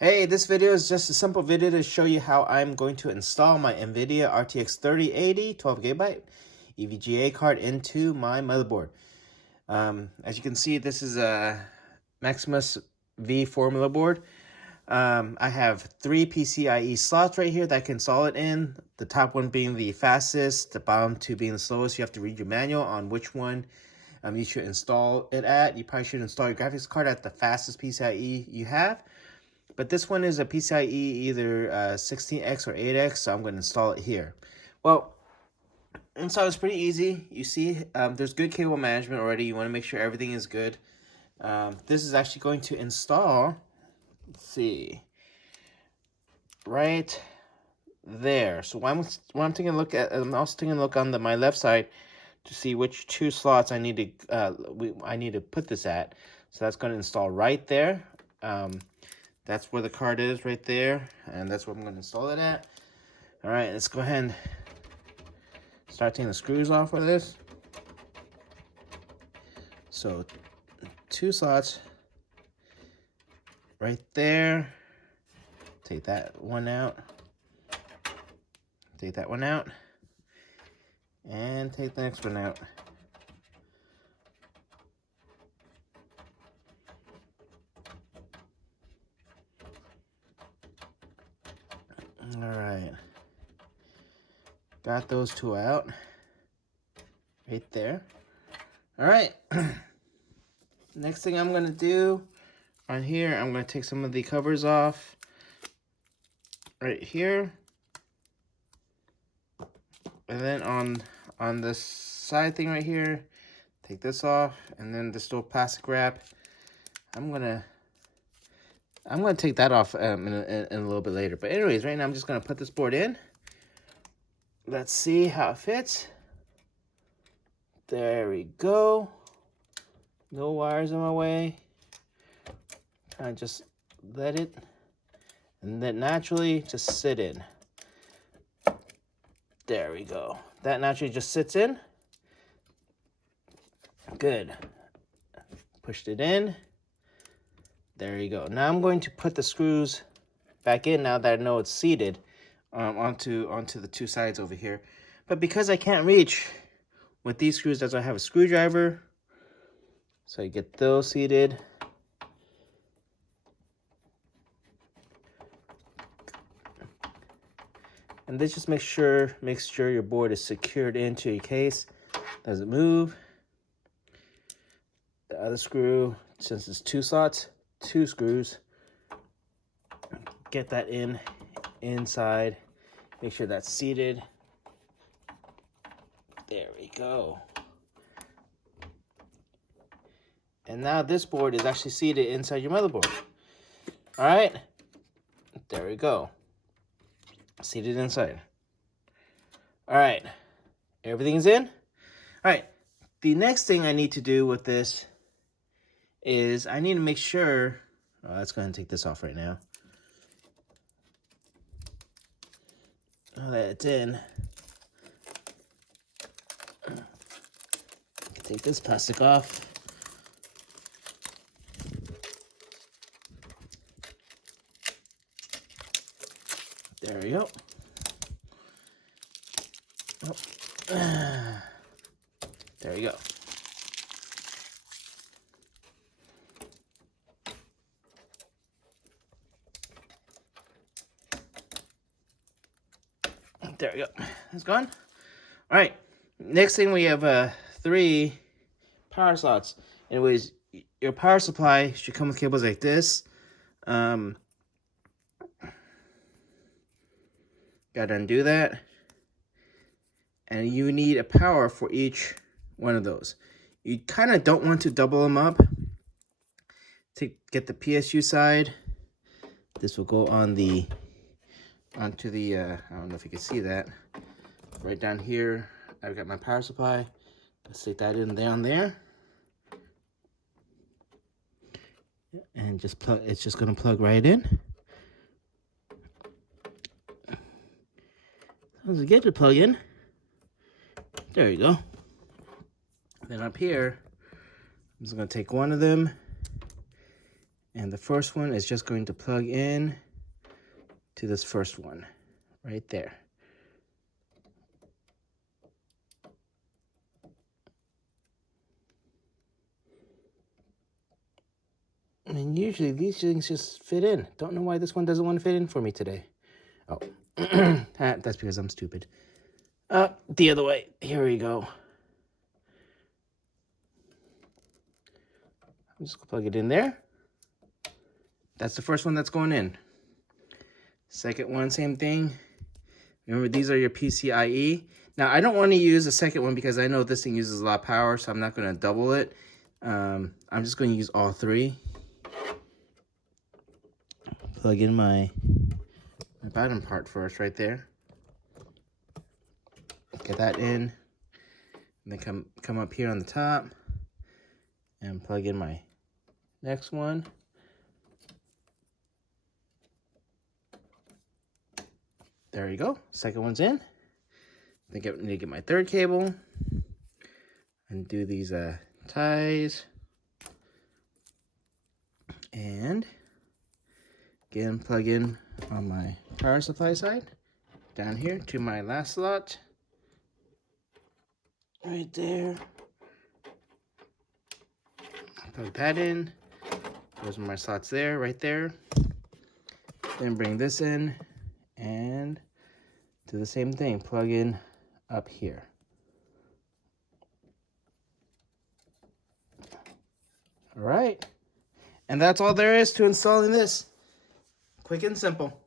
Hey, this video is just a simple video to show you how I'm going to install my NVIDIA RTX 3080 12GB EVGA card into my motherboard. As you can see, this is a Maximus V4 motherboard. I have 3 PCIe slots right here that I can install it in. The top one being the fastest, the bottom 2 being the slowest. You have to read your manual on which one you should install it at. You probably should install your graphics card at the fastest PCIe you have. But this one is a PCIe either 16X or 8X, so I'm going to install it here. Well, install is pretty easy. You see, there's good cable management already. You want to make sure everything is good. This is actually going to install, let's see, right there. So when I'm taking a look at, I'm also taking a look on my left side to see which 2 slots I need to put this at. So that's going to install right there. That's where the card is right there, and that's where I'm going to install it at. All right, let's go ahead and start taking the screws off of this. So 2 slots right there. Take that one out. Take that one out. And take the next one out. All right, got those 2 out right there. All right, next thing I'm gonna do on here, I'm gonna take some of the covers off right here, and then on this side thing right here, take this off, and then this little plastic wrap, I'm gonna take that off in a little bit later. But anyways, right now I'm just going to put this board in. Let's see how it fits. There we go. No wires in my way. Kind of just let it, and then naturally just sit in. There we go. That naturally just sits in. Good. Pushed it in. There you go. Now I'm going to put the screws back in now that I know it's seated onto the 2 sides over here. But because I can't reach with these screws, as I have a screwdriver, so I get those seated. And this just makes sure your board is secured into your case. Doesn't move. The other screw, since it's 2 slots, 2 screws, get that inside, make sure that's seated. There we go. And now this board is actually seated inside your motherboard. All right, there we go, seated inside. All right, everything's in. All right, the next thing I need to do with this is I need to make sure, let's go ahead and take this off right now. Now that it's in, take this plastic off. There we go. There we go. There we go. It's gone. All right. Next thing, we have 3 power slots. Anyways, your power supply should come with cables like this. Gotta undo that. And you need a power for each one of those. You kind of don't want to double them up. To get the PSU side, this will go on onto the, I don't know if you can see that, right down here, I've got my power supply. Let's stick that in there on there. And just plug, it's just gonna plug right in. Sounds good to plug in. There you go. Then up here, I'm just gonna take one of them And the first one is just going to plug in to this first one right there. And usually these things just fit in. Don't know why this one doesn't want to fit in for me today. Oh, that's because I'm stupid. The other way. Here we go. I'm just gonna plug it in there. That's the first one that's going in. Second one, same thing. Remember, these are your PCIe. Now, I don't want to use a second one because I know this thing uses a lot of power, so I'm not going to double it. I'm just going to use all three. Plug in my bottom part first, right there. Get that in. And then come up here on the top and plug in my next one. There you go. Second one's in. I think I need to get my third cable and do these ties. And again, plug in on my power supply side down here to my last slot. Right there. Plug that in. Those are my slots there, right there. Then bring this in and do the same thing. Plug in up here. All right. And that's all there is to installing this. Quick and simple.